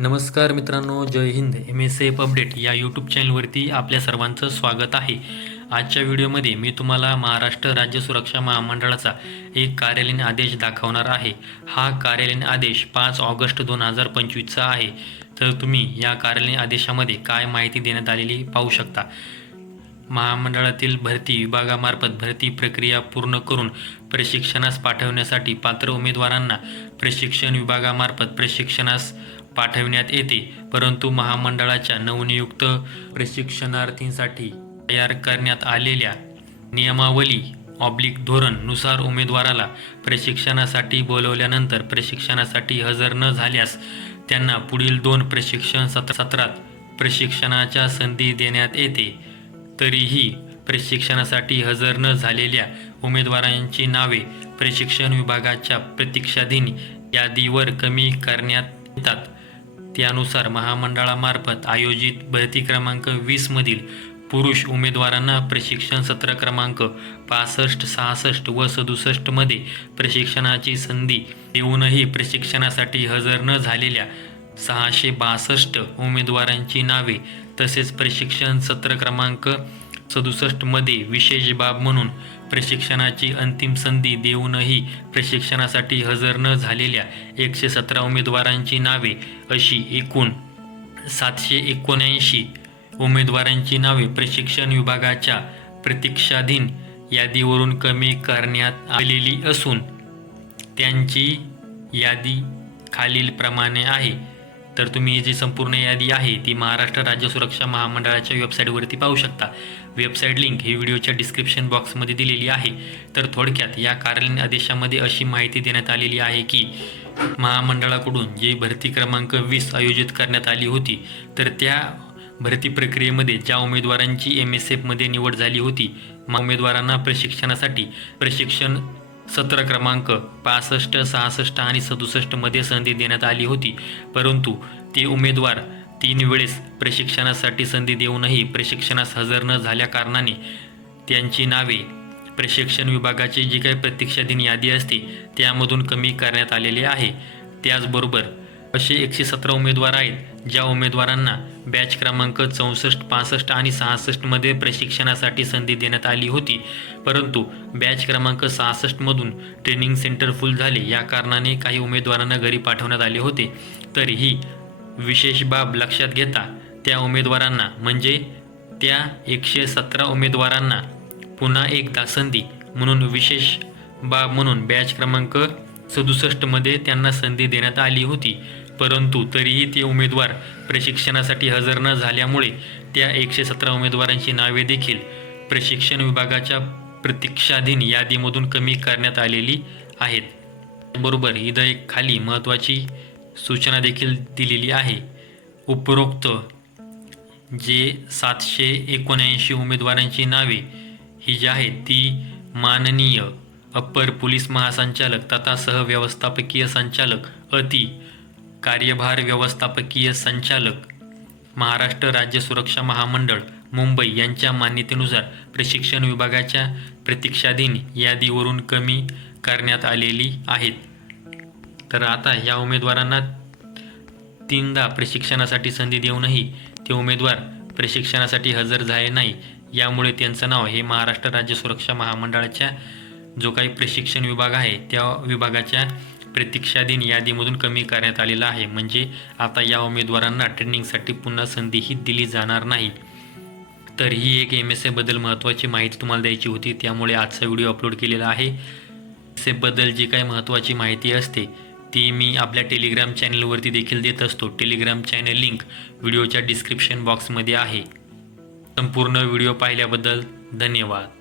नमस्कार मित्रांनो जय Hind. M S F update या यूट्यूब चॅनलवरती आपल्या सर्वांचं स्वागत आहे. आजच्या व्हिडिओमध्ये मी तुम्हाला महाराष्ट्र राज्य सुरक्षा महामंडळाचा एक कार्यालयीन आदेश दाखवणार आहे. हा कार्यालयीन आदेश पाच ऑगस्ट दोन हजार पंचवीसचा आहे. तर तुम्ही या कार्यालयीन आदेशामध्ये काय माहिती देण्यात आलेली पाहू शकता. महामंडळातील भरती विभागामार्फत भरती प्रक्रिया पूर्ण करून प्रशिक्षणास पाठवण्यासाठी पात्र उमेदवारांना प्रशिक्षण विभागामार्फत प्रशिक्षणास पाठविण्यात येते. परंतु महामंडळाच्या नवनियुक्त प्रशिक्षणार्थींसाठी तयार करण्यात आलेल्या नियमावली ऑब्लिक धोरणनुसार उमेदवाराला प्रशिक्षणासाठी बोलवल्यानंतर प्रशिक्षणासाठी हजर न झाल्यास त्यांना पुढील दोन प्रशिक्षण सत्र सत्रात प्रशिक्षणाच्या संधी देण्यात येते. तरीही प्रशिक्षणासाठी हजर न झालेल्या उमेदवारांची नावे प्रशिक्षण विभागाच्या प्रतीक्षाधीन यादीवर कमी करण्यात येतात. त्यानुसार महामंडळामार्फत आयोजित भरती क्रमांक वीसमधील पुरुष उमेदवारांना प्रशिक्षण सत्र क्रमांक पासष्ट सहासष्ट व सदुसष्टमध्ये प्रशिक्षणाची संधी देऊनही प्रशिक्षणासाठी हजर न झालेल्या सहाशे बासष्ट उमेदवारांची नावे तसेच प्रशिक्षण सत्र क्रमांक सदुसष्टमध्ये विशेष बाब म्हणून प्रशिक्षणाची अंतिम संधी देऊनही प्रशिक्षणासाठी हजर न झालेल्या एकशे सतरा उमेदवारांची नावे अशी एकूण सातशे एकोणऐंशी उमेदवारांची नावे प्रशिक्षण विभागाच्या प्रतीक्षाधीन यादीवरून कमी करण्यात आलेली असून त्यांची यादी खालीलप्रमाणे आहे. तर तुम्ही जी संपूर्ण यादी आहे ती महाराष्ट्र राज्य सुरक्षा महामंडळाच्या वेबसाईटवरती पाहू शकता. वेबसाईट लिंक ही व्हिडिओच्या डिस्क्रिप्शन बॉक्समध्ये दिलेली आहे. तर थोडक्यात या कार्यालयीन आदेशामध्ये अशी माहिती देण्यात आलेली आहे की महामंडळाकडून जी भरती क्रमांक वीस आयोजित करण्यात आली होती तर त्या भरती प्रक्रियेमध्ये ज्या उमेदवारांची एम एस एफमध्ये निवड झाली होती उमेदवारांना प्रशिक्षणासाठी प्रशिक्षण सत्र क्रमांक पासष्ट सहासष्ट आणि सदुसष्टमध्ये संधी देण्यात आली होती. परंतु ते उमेदवार तीन वेळेस प्रशिक्षणासाठी संधी देऊनही प्रशिक्षणास हजर न झाल्या कारणाने त्यांची नावे प्रशिक्षण विभागाची जी काही प्रतीक्षाधीन यादी असते त्यामधून कमी करण्यात आलेले आहे. त्याचबरोबर असे एकशे सतरा उमेदवार आहेत ज्या उमेदवारांना बॅच क्रमांक चौसष्ट पासष्ट आणि सहासष्टमध्ये प्रशिक्षणासाठी संधी देण्यात आली होती. परंतु बॅच क्रमांक सहासष्टमधून ट्रेनिंग सेंटर फुल झाले. या कारणाने काही उमेदवारांना घरी पाठवण्यात आले होते. तर ही विशेष बाब लक्षात घेता त्या उमेदवारांना म्हणजे त्या एकशे सतरा उमेदवारांना पुन्हा एकदा संधी म्हणून विशेष बाब म्हणून बॅच क्रमांक सदुसष्टमध्ये त्यांना संधी देण्यात आली होती. परंतु तरीही ते उमेदवार प्रशिक्षणासाठी हजर न झाल्यामुळे त्या एकशे सतरा उमेदवारांची नावे देखील प्रशिक्षण विभागाच्या प्रतीक्षाधीन यादीमधून कमी करण्यात आलेली आहेत. बरोबर इथं एक खाली महत्त्वाची सूचना देखील दिलेली आहे. उपरोक्त जे सातशे एकोणऐंशी उमेदवारांची नावे ही जी आहेत ती माननीय अप्पर पोलीस महासंचालक तथा सहव्यवस्थापकीय संचालक अति कार्यभार व्यवस्थापकीय संचालक महाराष्ट्र राज्य सुरक्षा महामंडळ मुंबई यांच्या मान्यतेनुसार प्रशिक्षण विभागाच्या प्रतीक्षाधीन यादीवरून कमी करण्यात आलेली आहेत. तर आता या उमेदवारांना तीनदा प्रशिक्षणासाठी संधी देऊनही ते उमेदवार प्रशिक्षणासाठी हजर झाले नाही. यामुळे त्यांचं नाव हे महाराष्ट्र राज्य सुरक्षा महामंडळाच्या जो काही प्रशिक्षण विभाग आहे त्या विभागाच्या प्रतीक्षाधीन यादीमधून कमी करण्यात आलेला आहे. म्हणजे आता या उमेदवारांना ट्रेनिंगसाठी पुन्हा संधीही दिली जाणार नाही. तर ही एक एम एस एबद्दल महत्त्वाची माहिती तुम्हाला द्यायची होती. त्यामुळे आजचा व्हिडिओ अपलोड केलेला आहे. एस एबद्दल जी काही महत्त्वाची माहिती असते ती मी आपल्या टेलिग्राम चॅनलवरती देखील देत असतो. टेलिग्राम चॅनल लिंक व्हिडिओच्या डिस्क्रिप्शन बॉक्समध्ये आहे. संपूर्ण व्हिडिओ पाहिल्याबद्दल धन्यवाद.